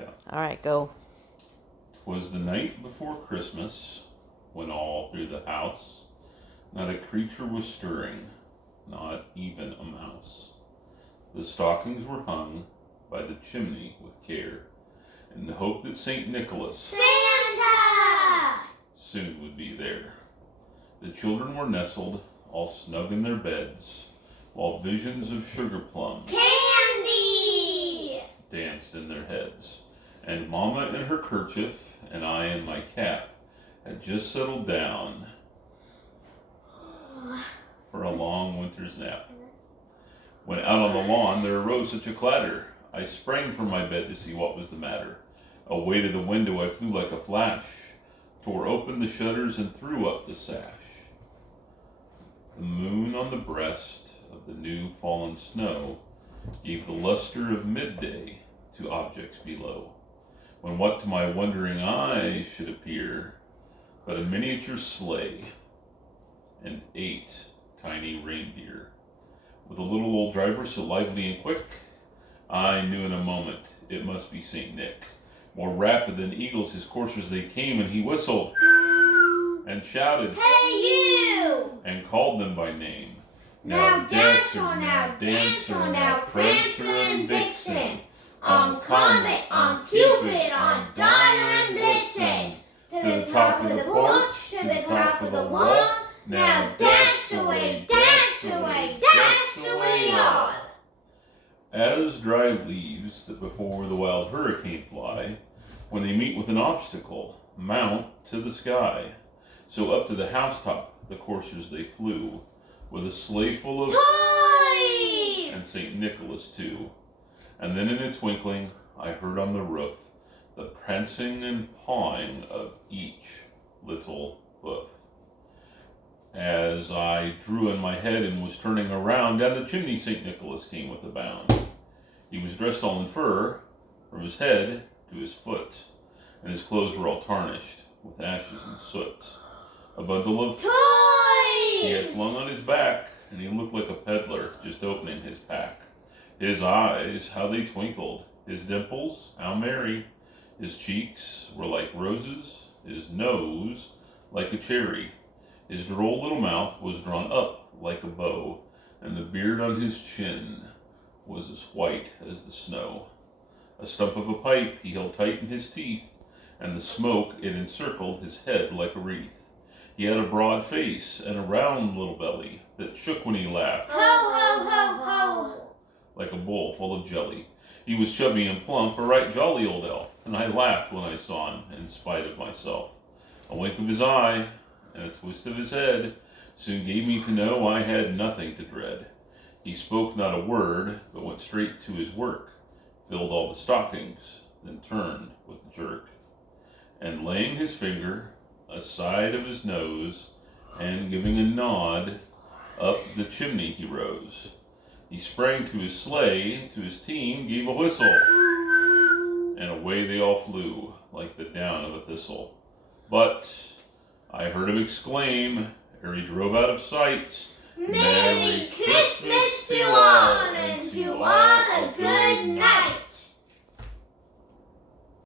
down. All right, go. 'Twas the night before Christmas, when all through the house not a creature was stirring, not even a mouse. The stockings were hung by the chimney with care, in the hope that St. Nicholas Santa! soon would be there. The children were nestled all snug in their beds, while visions of sugar plums Candy! danced in their heads. And Mama in her kerchief and I in my cap had just settled down for a long winter's nap. When out on the lawn there arose such a clatter, I sprang from my bed to see what was the matter. Away to the window I flew like a flash, tore open the shutters and threw up the sash. The moon on the breast of the new fallen snow gave the luster of midday to objects below, when what to my wondering eyes should appear but a miniature sleigh and 8 tiny reindeer. With a little old driver so lively and quick, I knew in a moment it must be St. Nick. More rapid than eagles his coursers they came, and he whistled and shouted, Hey you! and called them by name. Now Dasher, now Dancer, now Prancer and Vixen, on Comet, on Cupid, on Donner and Blitzen, to the top of the porch, to the top of the wall, now dash away, dash away, dash away all. As dry leaves that before the wild hurricane fly, when they meet with an obstacle, mount to the sky, so up to the housetop the coursers they flew, with a sleigh full of Toys! and St. Nicholas too. And then in a twinkling I heard on the roof the prancing and pawing of each little hoof. As I drew in my head and was turning around, down the chimney St. Nicholas came with a bound. He was dressed all in fur, from his head to his foot, and his clothes were all tarnished with ashes and soot. A bundle of Toys! he had flung on his back, and he looked like a peddler just opening his pack. His eyes, how they twinkled, his dimples, how merry. His cheeks were like roses, his nose like a cherry. His droll little mouth was drawn up like a bow, and the beard on his chin was as white as the snow. A stump of a pipe he held tight in his teeth, and the smoke it encircled his head like a wreath. He had a broad face and a round little belly that shook when he laughed, Ho, ho, ho, ho! like a bowl full of jelly. He was chubby and plump, a right jolly old elf, and I laughed when I saw him, in spite of myself. A wink of his eye and a twist of his head soon gave me to know I had nothing to dread. He spoke not a word, but went straight to his work, filled all the stockings, then turned with a jerk, and laying his finger aside of his nose, and giving a nod, up the chimney he rose. He sprang to his sleigh, to his team gave a whistle, and away they all flew, like the down of a thistle. But I heard him exclaim, ere he drove out of sight, Merry Christmas to all, and to all a good night.